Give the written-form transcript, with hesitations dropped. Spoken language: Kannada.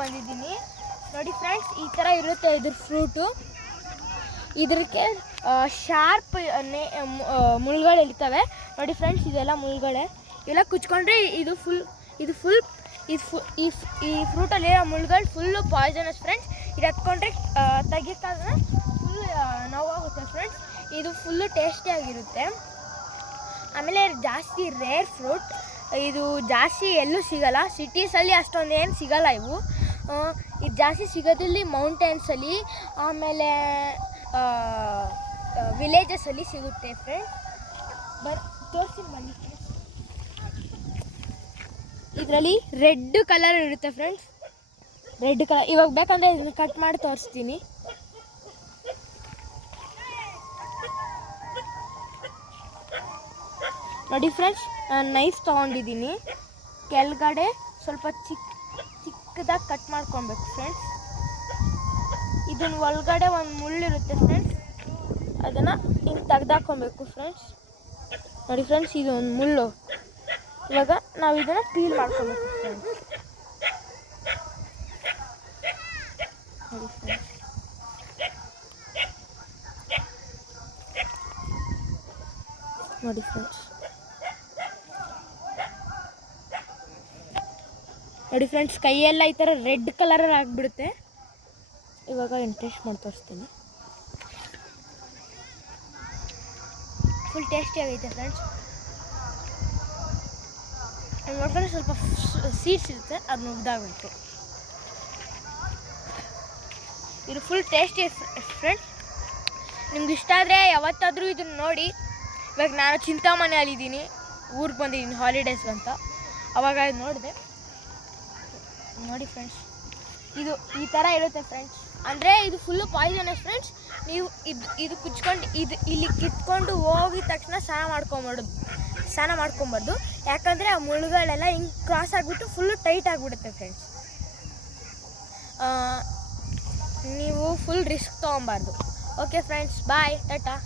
ಬಂದಿದ್ದೀನಿ. ನೋಡಿ ಫ್ರೆಂಡ್ಸ್, ಈ ಥರ ಇರುತ್ತೆ ಇದ್ರ ಫ್ರೂಟು. ಇದಕ್ಕೆ ಶಾರ್ಪ್ ಮುಳ್ಳುಗಳು ಇರ್ತವೆ ನೋಡಿ ಫ್ರೆಂಡ್ಸ್. ಇದೆಲ್ಲ ಮುಳ್ಳುಗಳೇ, ಇವೆಲ್ಲ ಕುಚ್ಕೊಂಡ್ರೆ ಈ ಫ್ರೂಟಲ್ಲಿ ಮುಳ್ಳುಗಳು ಫುಲ್ಲು ಪಾಯ್ಸನಸ್ ಫ್ರೆಂಡ್ಸ್. ಇದು ಹತ್ಕೊಂಡ್ರೆ ತೆಗಿಯೋಕ್ಕಾಗ ಫುಲ್ ನೋವಾಗುತ್ತೆ ಫ್ರೆಂಡ್ಸ್. ಇದು ಫುಲ್ಲು ಟೇಸ್ಟಿಯಾಗಿರುತ್ತೆ. ಆಮೇಲೆ ಜಾಸ್ತಿ ರೇರ್ ಫ್ರೂಟ್, ಇದು ಜಾಸ್ತಿ ಎಲ್ಲೂ ಸಿಗೋಲ್ಲ. ಸಿಟೀಸಲ್ಲಿ ಅಷ್ಟೊಂದು ಏನು ಸಿಗೋಲ್ಲ ಇವು. ಇದು ಜಾಸ್ತಿ ಸಿಗೋದಿಲ್ಲಿ ಮೌಂಟೇನ್ಸಲ್ಲಿ, ಆಮೇಲೆ ವಿಲೇಜಸಲ್ಲಿ ಸಿಗುತ್ತೆ ಫ್ರೆಂಡ್ಸ್. ತೋರಿಸ್ತೀನಿ ಬನ್ನಿ ಫ್ರೆಂಡ್ಸ್. ಇದರಲ್ಲಿ ರೆಡ್ ಕಲರ್ ಇರುತ್ತೆ ಫ್ರೆಂಡ್ಸ್, ರೆಡ್ ಕಲರ್. ಇವಾಗ ಬೇಕಂದರೆ ಇದನ್ನು ಕಟ್ ಮಾಡಿ ತೋರಿಸ್ತೀನಿ. ನೋಡಿ ಫ್ರೆಂಡ್ಸ್, ನಾನು ನೈಫ್ ತೊಗೊಂಡಿದ್ದೀನಿ. ಕೆಳಗಡೆ ಸ್ವಲ್ಪ ಚಿಕ್ಕದಾಗಿ ಕಟ್ ಮಾಡ್ಕೊಬೇಕು ಫ್ರೆಂಡ್ಸ್. ಇದನ್ನ ಒಳಗಡೆ ಒಂದು ಮುಳ್ಳಿರುತ್ತೆ ಫ್ರೆಂಡ್ಸ್, ಅದನ್ನು ಹಿಂಗೆ ತೆಗ್ದಾಕೊಬೇಕು ಫ್ರೆಂಡ್ಸ್. ನೋಡಿ ಫ್ರೆಂಡ್ಸ್, ಇದು ಒಂದು ಮುಳ್ಳು. ಇವಾಗ ನಾವು ಇದನ್ನು ಪೀಲ್ ಮಾಡ್ಕೊಬೇಕು ಫ್ರೆಂಡ್ಸ್. ನೋಡಿ ಫ್ರೆಂಡ್ಸ್, ನೋಡಿ ಫ್ರೆಂಡ್ಸ್, ನೋಡಿ ಫ್ರೆಂಡ್ಸ್, ಕೈಯೆಲ್ಲ ಈ ಥರ ರೆಡ್ ಕಲರ್ ಆಗಿಬಿಡುತ್ತೆ. ಇವಾಗ ಏನು ಟೇಸ್ಟ್ ಮಾಡಿ ತೋರಿಸ್ತೀನಿ. ಫುಲ್ ಟೇಸ್ಟಿ ಆಗೈತೆ ಫ್ರೆಂಡ್ಸ್. ನೋಡ್ಕೊಂಡು ಸ್ವಲ್ಪ ಸೀಡ್ಸ್ ಇರುತ್ತೆ, ಅದು ಮುಗ್ದಾಗಬೇಕು. ಇದು ಫುಲ್ ಟೇಸ್ಟಿ ಫ್ರೆಂಡ್ಸ್. ನಿಮ್ಗೆ ಇಷ್ಟ ಆದರೆ ಯಾವತ್ತಾದರೂ ಇದನ್ನು ನೋಡಿ. ಇವಾಗ ನಾನು ಚಿಂತಾಮಣಿಯಲ್ಲಿದ್ದೀನಿ, ಊರಿಗೆ ಬಂದಿದ್ದೀನಿ ಹಾಲಿಡೇಸ್ ಅಂತ. ಅವಾಗ ನೋಡಿದೆ. ನೋಡಿ ಫ್ರೆಂಡ್ಸ್, ಇದು ಈ ಥರ ಇರುತ್ತೆ ಫ್ರೆಂಡ್ಸ್. ಅಂದರೆ ಇದು ಫುಲ್ಲು ಪಾಯ್ಸನಸ್ ಫ್ರೆಂಡ್ಸ್. ನೀವು ಇದು ಕುಚ್ಕೊಂಡು ಇಲ್ಲಿ ಕಿತ್ಕೊಂಡು ಹೋಗಿದ ತಕ್ಷಣ ಸ್ನಾನ ಮಾಡ್ಕೊಬಾರ್ದು. ಯಾಕಂದರೆ ಆ ಮುಳ್ಳುಗಳೆಲ್ಲ ಹಿಂಗೆ ಕ್ರಾಸ್ ಆಗಿಬಿಟ್ಟು ಫುಲ್ಲು ಟೈಟ್ ಆಗಿಬಿಡುತ್ತೆ ಫ್ರೆಂಡ್ಸ್. ನೀವು ಫುಲ್ ರಿಸ್ಕ್ ತೊಗೊಬಾರ್ದು. ಓಕೆ ಫ್ರೆಂಡ್ಸ್, ಬಾಯ್, ಟಾಟಾ.